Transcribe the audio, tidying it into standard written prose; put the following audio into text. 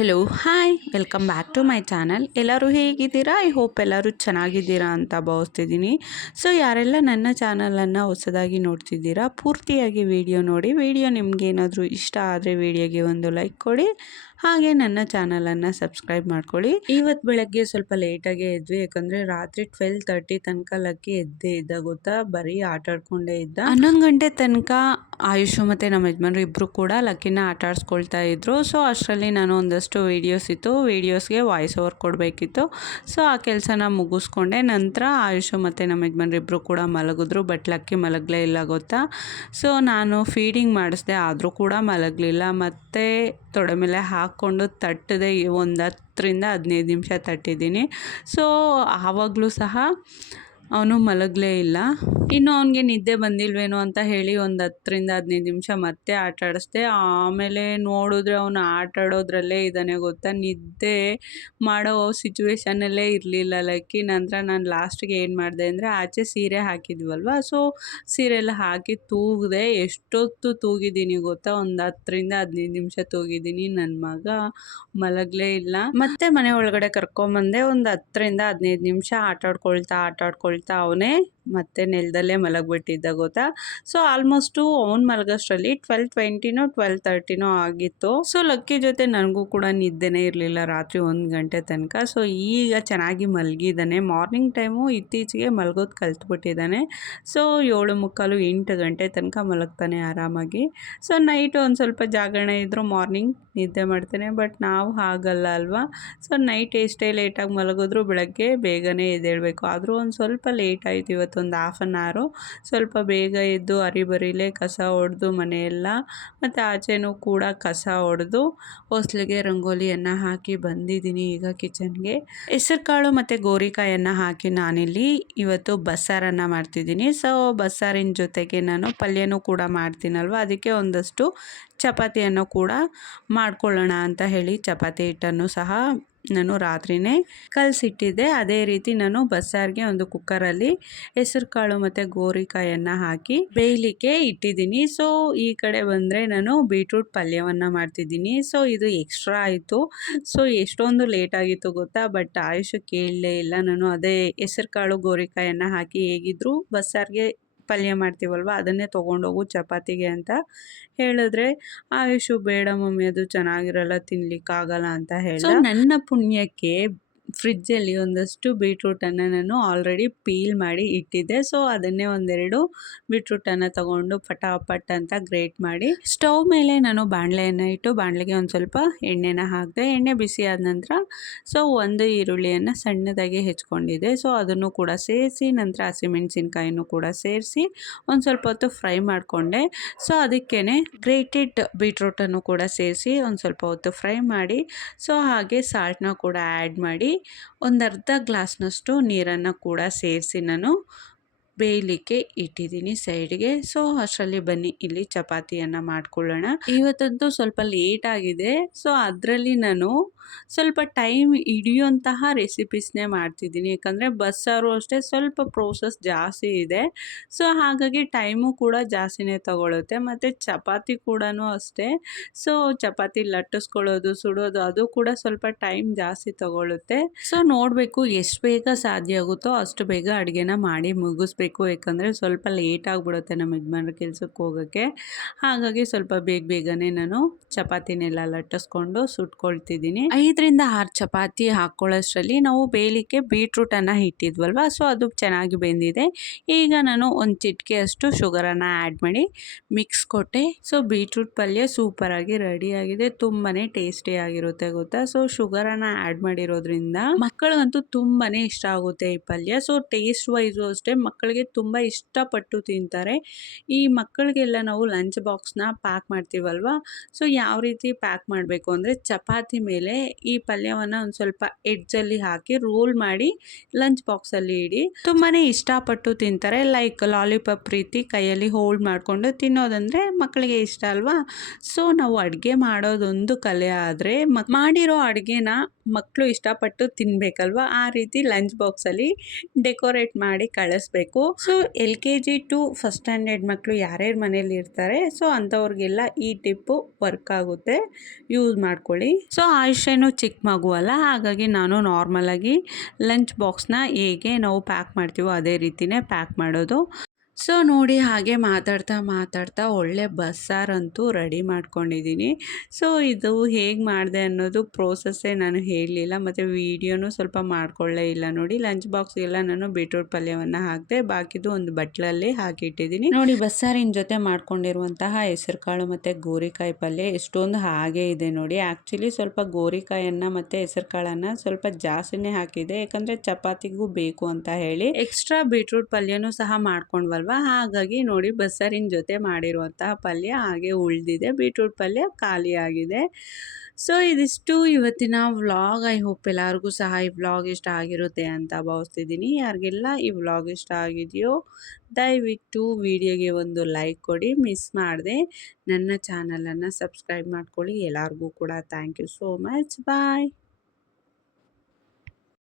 Hello hi welcome back to my channel. ಎಲ್ಲರೂ ಹೇಗಿದ್ದೀರಾ? I hope ಎಲ್ಲರೂ ಚೆನ್ನಾಗಿದ್ದೀರಾ ಅಂತ ಭಾವಿಸ್ತಿದ್ದೀನಿ. ಸೊ ಯಾರೆಲ್ಲ ನನ್ನ ಚಾನಲನ್ನು ಹೊಸದಾಗಿ ನೋಡ್ತಿದ್ದೀರಾ, ಪೂರ್ತಿಯಾಗಿ ವಿಡಿಯೋ ನೋಡಿ. ವಿಡಿಯೋ ನಿಮಗೇನಾದರೂ ಇಷ್ಟ ಆದರೆ ವಿಡಿಯೋಗೆ ಒಂದು ಲೈಕ್ ಕೊಡಿ, ಹಾಗೆ ನನ್ನ ಚಾನಲನ್ನು ಸಬ್ಸ್ಕ್ರೈಬ್ ಮಾಡ್ಕೊಳ್ಳಿ. ಇವತ್ತು ಬೆಳಗ್ಗೆ ಸ್ವಲ್ಪ ಲೇಟಾಗೇ ಇದ್ವಿ, ಯಾಕಂದರೆ ರಾತ್ರಿ 12:30 ತನಕ ಲಕ್ಕಿ ಎದ್ದೇ ಇದ್ದ ಗೊತ್ತಾ. ಬರೀ ಆಟ ಆಡ್ಕೊಂಡೇ ಇದ್ದ. 11 ಗಂಟೆ ತನಕ ಆಯುಷು ಮತ್ತು ನಮ್ಮ ಯಜಮಾನ್ರು ಇಬ್ಬರು ಕೂಡ ಲಕ್ಕಿನ ಆಟ ಆಡಿಸ್ಕೊಳ್ತಾ ಇದ್ರು. ಸೊ ಅಷ್ಟರಲ್ಲಿ ನಾನು ಒಂದಷ್ಟು ವೀಡಿಯೋಸ್ ಇತ್ತು, ವೀಡಿಯೋಸ್ಗೆ ವಾಯ್ಸ್ ಓವರ್ ಕೊಡಬೇಕಿತ್ತು. ಸೊ ಆ ಕೆಲಸನ ಮುಗಿಸ್ಕೊಂಡೆ. ನಂತರ ಆಯುಷು ಮತ್ತು ನಮ್ಮ ಯಜಮಾನ್ರು ಇಬ್ಬರು ಕೂಡ ಮಲಗಿದ್ರು, ಬಟ್ ಲಕ್ಕಿ ಮಲಗಲೇ ಇಲ್ಲ ಗೊತ್ತಾ. ಸೊ ನಾನು ಫೀಡಿಂಗ್ ಮಾಡಿಸ್ದೆ, ಆದರೂ ಕೂಡ ಮಲಗಲಿಲ್ಲ. ಮತ್ತು ತೊಡೆ ಮೇಲೆ ಹಾಕ್ಕೊಂಡು ತಟ್ಟದೆ ಒಂದು 10-15 ನಿಮಿಷ ತಟ್ಟಿದ್ದೀನಿ. ಸೊ ಆವಾಗಲೂ ಸಹ ಅವನು ಮಲಗಲೇ ಇಲ್ಲ. ಇನ್ನು ಅವನಿಗೆ ನಿದ್ದೆ ಬಂದಿಲ್ವೇನೋ ಅಂತ ಹೇಳಿ ಒಂದು 10-15 ನಿಮಿಷ ಮತ್ತೆ ಆಟ ಆಡಿಸ್ದೆ. ಆಮೇಲೆ ನೋಡಿದ್ರೆ ಅವನು ಆಟ ಆಡೋದ್ರಲ್ಲೇ ಇದ್ದಾನೆ ಗೊತ್ತಾ. ನಿದ್ದೆ ಮಾಡೋ ಸಿಚುವೇಶನಲ್ಲೇ ಇರಲಿಲ್ಲ ಲಕ್ಕಿ. ನಂತರ ನಾನು ಲಾಸ್ಟಿಗೆ ಏನು ಮಾಡಿದೆ ಅಂದರೆ, ಆಚೆ ಸೀರೆ ಹಾಕಿದ್ವಲ್ವ, ಸೊ ಸೀರೆ ಎಲ್ಲ ಹಾಕಿ ತೂಗಿದೆ. ಎಷ್ಟೊತ್ತು ತೂಗಿದ್ದೀನಿ ಗೊತ್ತಾ, ಒಂದು 10-15 ನಿಮಿಷ ತೂಗಿದ್ದೀನಿ. ನನ್ನ ಮಗ ಮಲಗಲೇ ಇಲ್ಲ. ಮತ್ತೆ ಮನೆ ಒಳಗಡೆ ಕರ್ಕೊಂಬಂದೆ. ಒಂದು 10-15 ನಿಮಿಷ ಆಟ ಆಡ್ಕೊಳ್ತಾ ಅವನೇ ಮತ್ತೆ ನೆಲದಲ್ಲೇ ಮಲಗಿಬಿಟ್ಟಿದ್ದ ಗೊತ್ತಾ. ಸೊ ಆಲ್ಮೋಸ್ಟು ಅವ್ನು ಮಲಗೋಷ್ಟರಲ್ಲಿ 12:20ನೋ 12:30ನೋ ಆಗಿತ್ತು. ಸೊ ಲಕ್ಕಿ ಜೊತೆ ನನಗೂ ಕೂಡ ನಿದ್ದೆನೇ ಇರಲಿಲ್ಲ ರಾತ್ರಿ 1 ಗಂಟೆ ತನಕ. ಸೊ ಈಗ ಚೆನ್ನಾಗಿ ಮಲಗಿದ್ದಾನೆ. ಮಾರ್ನಿಂಗ್ ಟೈಮು ಇತ್ತೀಚೆಗೆ ಮಲಗೋದು ಕಲ್ತ್ಬಿಟ್ಟಿದ್ದಾನೆ. ಸೊ 7:45-8 ಗಂಟೆ ತನಕ ಮಲಗ್ತಾನೆ ಆರಾಮಾಗಿ. ಸೊ ನೈಟು ಒಂದು ಸ್ವಲ್ಪ ಜಾಗರಣೆ ಇದ್ದರೂ ಮಾರ್ನಿಂಗ್ ನಿದ್ದೆ ಮಾಡ್ತಾನೆ. ಬಟ್ ನಾವು ಹಾಗಲ್ಲ ಅಲ್ವಾ. ಸೊ ನೈಟ್ ಎಷ್ಟೇ ಲೇಟಾಗಿ ಮಲಗಿದ್ರು ಬೆಳಗ್ಗೆ ಬೇಗನೆ ಎದ್ದೇಳಬೇಕು. ಆದರೂ ಒಂದು ಸ್ವಲ್ಪ ಲೇಟ್ ಆಯಿತು ಇವತ್ತು, ಒಂದು ½ ಆನ್ ಅವರು. ಸ್ವಲ್ಪ ಬೇಗ ಎದ್ದು ಅರಿಬರಿಲೇ ಕಸ ಹೊಡೆದು ಮನೆಯೆಲ್ಲ, ಮತ್ತು ಆಚೆನೂ ಕೂಡ ಕಸ ಹೊಡೆದು ಹೊಸ್ಲಿಗೆ ರಂಗೋಲಿಯನ್ನು ಹಾಕಿ ಬಂದಿದ್ದೀನಿ ಈಗ ಕಿಚನ್ಗೆ. ಹೆಸರು ಕಾಳು ಮತ್ತು ಗೋರಿಕಾಯನ್ನು ಹಾಕಿ ನಾನಿಲ್ಲಿ ಇವತ್ತು ಬಸ್ಸಾರನ್ನು ಮಾಡ್ತಿದ್ದೀನಿ. ಸೊ ಬಸ್ಸಾರಿನ ಜೊತೆಗೆ ನಾನು ಪಲ್ಯನೂ ಕೂಡ ಮಾಡ್ತೀನಲ್ವ, ಅದಕ್ಕೆ ಒಂದಷ್ಟು ಚಪಾತಿಯನ್ನು ಕೂಡ ಮಾಡ್ಕೊಳ್ಳೋಣ ಅಂತ ಹೇಳಿ ಚಪಾತಿ ಹಿಟ್ಟನ್ನು ಸಹ ನಾನು ರಾತ್ರಿಯೇ ಕಲಸಿಟ್ಟಿದ್ದೆ. ಅದೇ ರೀತಿ ನಾನು ಬಸ್ಸಾರಿಗೆ ಒಂದು ಕುಕ್ಕರಲ್ಲಿ ಹೆಸರು ಕಾಳು ಮತ್ತು ಗೋರಿಕಾಯನ್ನು ಹಾಕಿ ಬೇಯಲಿಕ್ಕೆ ಇಟ್ಟಿದ್ದೀನಿ. ಸೊ ಈ ಕಡೆ ಬಂದರೆ ನಾನು ಬೀಟ್ರೂಟ್ ಪಲ್ಯವನ್ನು ಮಾಡ್ತಿದ್ದೀನಿ. ಸೊ ಇದು ಎಕ್ಸ್ಟ್ರಾ ಆಯಿತು. ಸೊ ಎಷ್ಟೊಂದು ಲೇಟ್ ಆಗಿತ್ತು ಗೊತ್ತಾ. ಬಟ್ ಆಯುಷು ಕೇಳಲೇ ಇಲ್ಲ. ನಾನು ಅದೇ ಹೆಸರು ಕಾಳು ಗೋರಿಕಾಯನ್ನು ಹಾಕಿ ಹೇಗಿದ್ರು ಬಸ್ಸಾರಿಗೆ ಪಲ್ಯ ಮಾಡ್ತೀವಲ್ವ, ಅದನ್ನೇ ತೊಗೊಂಡೋಗು ಚಪಾತಿಗೆ ಅಂತ ಹೇಳಿದ್ರೆ, ಆಯುಷು ಬೇಡ ಮಮ್ಮಿ ಅದು ಚೆನ್ನಾಗಿರಲ್ಲ, ತಿನ್ಲಿಕ್ಕಾಗಲ್ಲ ಅಂತ ಹೇಳಿ. ಸೊ ನನ್ನ ಪುಣ್ಯಕ್ಕೆ ಫ್ರಿಜ್ಜಲ್ಲಿ ಒಂದಷ್ಟು ಬೀಟ್ರೂಟನ್ನು ನಾನು ಆಲ್ರೆಡಿ ಪೀಲ್ ಮಾಡಿ ಇಟ್ಟಿದ್ದೆ. ಸೊ ಅದನ್ನೇ ಒಂದೆರಡು ಬೀಟ್ರೂಟನ್ನು ತಗೊಂಡು ಪಟಾಪಟ್ ಅಂತ ಗ್ರೇಟ್ ಮಾಡಿ ಸ್ಟವ್ ಮೇಲೆ ನಾನು ಬಾಣಲೆಯನ್ನು ಇಟ್ಟು ಬಾಣಲೆಗೆ ಒಂದು ಸ್ವಲ್ಪ ಎಣ್ಣೆನ ಹಾಕಿದೆ. ಎಣ್ಣೆ ಬಿಸಿ ಆದ ನಂತರ ಸೊ ಒಂದು ಈರುಳ್ಳಿಯನ್ನು ಸಣ್ಣದಾಗಿ ಹೆಚ್ಕೊಂಡಿದ್ದೆ. ಸೊ ಅದನ್ನು ಕೂಡ ಸೇರಿಸಿ, ನಂತರ ಹಸಿಮೆಣಸಿನ್ಕಾಯಿನೂ ಕೂಡ ಸೇರಿಸಿ ಒಂದು ಸ್ವಲ್ಪ ಹೊತ್ತು ಫ್ರೈ ಮಾಡಿಕೊಂಡೆ. ಸೊ ಅದಕ್ಕೇ ಗ್ರೇಟೆಡ್ ಬೀಟ್ರೂಟನ್ನು ಕೂಡ ಸೇರಿಸಿ ಒಂದು ಸ್ವಲ್ಪ ಹೊತ್ತು ಫ್ರೈ ಮಾಡಿ, ಸೊ ಹಾಗೆ ಸಾಲ್ಟ್ನ ಕೂಡ ಆ್ಯಡ್ ಮಾಡಿ ಒಂದು ಅರ್ಧ ಗ್ಲಾಸ್ನಷ್ಟು ನೀರನ್ನು ಕೂಡ ಸೇರಿಸಿ ನಾನು ಬೇಯಲಿಕ್ಕೆ ಇಟ್ಟಿದ್ದೀನಿ ಸೈಡ್ಗೆ. ಸೊ ಅಷ್ಟರಲ್ಲಿ ಬನ್ನಿ ಇಲ್ಲಿ ಚಪಾತಿಯನ್ನು ಮಾಡ್ಕೊಳ್ಳೋಣ. ಇವತ್ತಂತೂ ಸ್ವಲ್ಪ ಲೇಟ್ ಆಗಿದೆ. ಸೊ ಅದರಲ್ಲಿ ನಾನು ಸ್ವಲ್ಪ ಟೈಮ್ ಹಿಡಿಯುವಂತಹ ರೆಸಿಪೀಸ್ನೇ ಮಾಡ್ತಿದ್ದೀನಿ. ಯಾಕಂದರೆ ಬಸ್ಸಾರು ಅಷ್ಟೇ ಸ್ವಲ್ಪ ಪ್ರೋಸೆಸ್ ಜಾಸ್ತಿ ಇದೆ. ಸೊ ಹಾಗಾಗಿ ಟೈಮು ಕೂಡ ಜಾಸ್ತಿನೇ ತಗೊಳುತ್ತೆ. ಮತ್ತು ಚಪಾತಿ ಕೂಡ ಅಷ್ಟೇ. ಸೊ ಚಪಾತಿ ಲಟ್ಟಿಸ್ಕೊಳ್ಳೋದು, ಸುಡೋದು, ಅದು ಕೂಡ ಸ್ವಲ್ಪ ಟೈಮ್ ಜಾಸ್ತಿ ತಗೊಳುತ್ತೆ. ಸೊ ನೋಡಬೇಕು ಎಷ್ಟು ಬೇಗ ಸಾಧ್ಯ ಆಗುತ್ತೋ ಅಷ್ಟು ಬೇಗ ಅಡುಗೆನ ಮಾಡಿ ಮುಗಿಸ್ಬೇಕು. ಯಾಕಂದರೆ ಸ್ವಲ್ಪ ಲೇಟ್ ಆಗಿಬಿಡುತ್ತೆ ನಮ್ಮ ಯಜಮಾನ್ರ ಕೆಲ್ಸಕ್ಕೆ ಹೋಗೋಕ್ಕೆ. ಹಾಗಾಗಿ ಸ್ವಲ್ಪ ಬೇಗನೆ ನಾನು ಚಪಾತಿನೆಲ್ಲ ಲಟ್ಟಿಸ್ಕೊಂಡು ಸುಟ್ಕೊಳ್ತಿದ್ದೀನಿ. 5-6 ಚಪಾತಿ ಹಾಕ್ಕೊಳ್ಳೋಷ್ಟರಲ್ಲಿ ನಾವು ಬೇಯಲಿಕ್ಕೆ ಬೀಟ್ರೂಟನ್ನು ಇಟ್ಟಿದ್ವಲ್ವ, ಸೊ ಅದು ಚೆನ್ನಾಗಿ ಬೆಂದಿದೆ. ಈಗ ನಾನು ಒಂದು ಚಿಟಿಕೆಯಷ್ಟು ಶುಗರನ್ನು ಆ್ಯಡ್ ಮಾಡಿ ಮಿಕ್ಸ್ ಕೊಟ್ಟೆ. ಸೊ ಬೀಟ್ರೂಟ್ ಪಲ್ಯ ಸೂಪರಾಗಿ ರೆಡಿಯಾಗಿದೆ. ತುಂಬಾ ಟೇಸ್ಟಿಯಾಗಿರುತ್ತೆ ಗೊತ್ತಾ. ಸೊ ಶುಗರನ್ನು ಆ್ಯಡ್ ಮಾಡಿರೋದ್ರಿಂದ ಮಕ್ಕಳಿಗಂತೂ ತುಂಬಾ ಇಷ್ಟ ಆಗುತ್ತೆ ಈ ಪಲ್ಯ. ಸೊ ಟೇಸ್ಟ್ ವೈಸು ಅಷ್ಟೇ ಮಕ್ಕಳಿಗೆ ತುಂಬ ಇಷ್ಟಪಟ್ಟು ತಿಂತಾರೆ. ಈ ಮಕ್ಕಳಿಗೆಲ್ಲ ನಾವು ಲಂಚ್ ಬಾಕ್ಸ್ನ ಪ್ಯಾಕ್ ಮಾಡ್ತೀವಲ್ವ, ಸೊ ಯಾವ ರೀತಿ ಪ್ಯಾಕ್ ಮಾಡಬೇಕು ಅಂದರೆ, ಚಪಾತಿ ಮೇಲೆ ಈ ಪಲ್ಯವನ್ನು ಒಂದು ಸ್ವಲ್ಪ ಎಡ್ಜಲ್ಲಿ ಹಾಕಿ ರೋಲ್ ಮಾಡಿ ಲಂಚ್ ಬಾಕ್ಸಲ್ಲಿ ಇಡಿ. ತುಂಬಾ ಇಷ್ಟಪಟ್ಟು ತಿಂತಾರೆ. ಲೈಕ್ ಲಾಲಿಪಾಪ್ ರೀತಿ ಕೈಯಲ್ಲಿ ಹೋಲ್ಡ್ ಮಾಡಿಕೊಂಡು ತಿನ್ನೋದಂದರೆ ಮಕ್ಕಳಿಗೆ ಇಷ್ಟ ಅಲ್ವಾ. ಸೊ ನಾವು ಅಡುಗೆ ಮಾಡೋದೊಂದು ಕಲೆ ಆದರೆ ಮಾಡಿರೋ ಅಡುಗೆನ ಮಕ್ಕಳು ಇಷ್ಟಪಟ್ಟು ತಿನ್ನಬೇಕಲ್ವ, ಆ ರೀತಿ ಲಂಚ್ ಬಾಕ್ಸಲ್ಲಿ ಡೆಕೋರೇಟ್ ಮಾಡಿ ಕಳಿಸ್ಬೇಕು. So LKG to first standard ಮಕ್ಕಳು ಯಾರ್ಯಾರು ಮನೇಲಿ ಇರ್ತಾರೆ, ಸೊ ಅಂಥವ್ರಿಗೆಲ್ಲ ಈ ಟಿಪ್ಪು ವರ್ಕ್ ಆಗುತ್ತೆ, ಯೂಸ್ ಮಾಡ್ಕೊಳ್ಳಿ. ಸೊ ಆಯುಷ ಅಷ್ಟೇನು ಚಿಕ್ಕ ಮಗು ಅಲ್ಲ, ಹಾಗಾಗಿ ನಾನು ನಾರ್ಮಲಾಗಿ ಲಂಚ್ ಬಾಕ್ಸ್ನ ಹೇಗೆ ನಾವು ಪ್ಯಾಕ್ ಮಾಡ್ತೀವೋ ಅದೇ ರೀತಿಯೇ ಪ್ಯಾಕ್ ಮಾಡೋದು. ಸೊ ನೋಡಿ, ಹಾಗೆ ಮಾತಾಡ್ತಾ ಮಾತಾಡ್ತಾ ಒಳ್ಳೆ ಬಸ್ಸಾರಂತೂ ರೆಡಿ ಮಾಡ್ಕೊಂಡಿದ್ದೀನಿ. ಸೊ ಇದು ಹೇಗೆ ಮಾಡಿದೆ ಅನ್ನೋದು ಪ್ರೋಸೆಸ್ಸೇ ನಾನು ಹೇಳಲಿಲ್ಲ, ಮತ್ತು ವೀಡಿಯೋನೂ ಸ್ವಲ್ಪ ಮಾಡ್ಕೊಳ್ಳೇ ಇಲ್ಲ. ನೋಡಿ, ಲಂಚ್ ಬಾಕ್ಸ್ಗೆಲ್ಲ ನಾನು ಬೀಟ್ರೂಟ್ ಪಲ್ಯವನ್ನು ಹಾಕಿದೆ, ಬಾಕಿದು ಒಂದು ಬಟ್ಲಲ್ಲಿ ಹಾಕಿಟ್ಟಿದ್ದೀನಿ. ನೋಡಿ, ಬಸ್ಸಾರಿನ ಜೊತೆ ಮಾಡ್ಕೊಂಡಿರುವಂತಹ ಹೆಸರು ಕಾಳು ಮತ್ತು ಗೋರಿಕಾಯಿ ಪಲ್ಯ ಎಷ್ಟೊಂದು ಹಾಗೆ ಇದೆ ನೋಡಿ. ಆ್ಯಕ್ಚುಲಿ ಸ್ವಲ್ಪ ಗೋರಿಕಾಯನ್ನು ಮತ್ತು ಹೆಸರು ಕಾಳನ್ನು ಸ್ವಲ್ಪ ಜಾಸ್ತಿನೇ ಹಾಕಿದೆ, ಯಾಕಂದರೆ ಚಪಾತಿಗೂ ಬೇಕು ಅಂತ ಹೇಳಿ. ಎಕ್ಸ್ಟ್ರಾ ಬೀಟ್ರೂಟ್ ಪಲ್ಯನೂ ಸಹ ಮಾಡ್ಕೊಂಡ್ವಲ್ವ, ಹಾಗಾಗಿ ನೋಡಿ ಬಸ್ಸಾರಿನ ಜೊತೆ ಮಾಡಿರುವಂತಹ ಪಲ್ಯ ಹಾಗೆ ಉಳಿದಿದೆ, ಬೀಟ್ರೂಟ್ ಪಲ್ಯ ಖಾಲಿ ಆಗಿದೆ. ಸೊ ಇದಿಷ್ಟು ಇವತ್ತಿನ ವ್ಲಾಗ್. ಐ ಹೋಪ್ ಎಲ್ಲರಿಗೂ ಸಹ ಈ ವ್ಲಾಗ್ ಇಷ್ಟ ಆಗಿರುತ್ತೆ ಅಂತ ಭಾವಿಸ್ತಿದ್ದೀನಿ. ಯಾರಿಗೆಲ್ಲ ಈ ವ್ಲಾಗ್ ಇಷ್ಟ ಆಗಿದೆಯೋ ದಯವಿಟ್ಟು ವಿಡಿಯೋಗೆ ಒಂದು ಲೈಕ್ ಕೊಡಿ, ಮಿಸ್ ಮಾಡದೆ ನನ್ನ ಚಾನಲನ್ನು ಸಬ್ಸ್ಕ್ರೈಬ್ ಮಾಡ್ಕೊಳ್ಳಿ. ಎಲ್ಲರಿಗೂ ಕೂಡ thank you so much. Bye.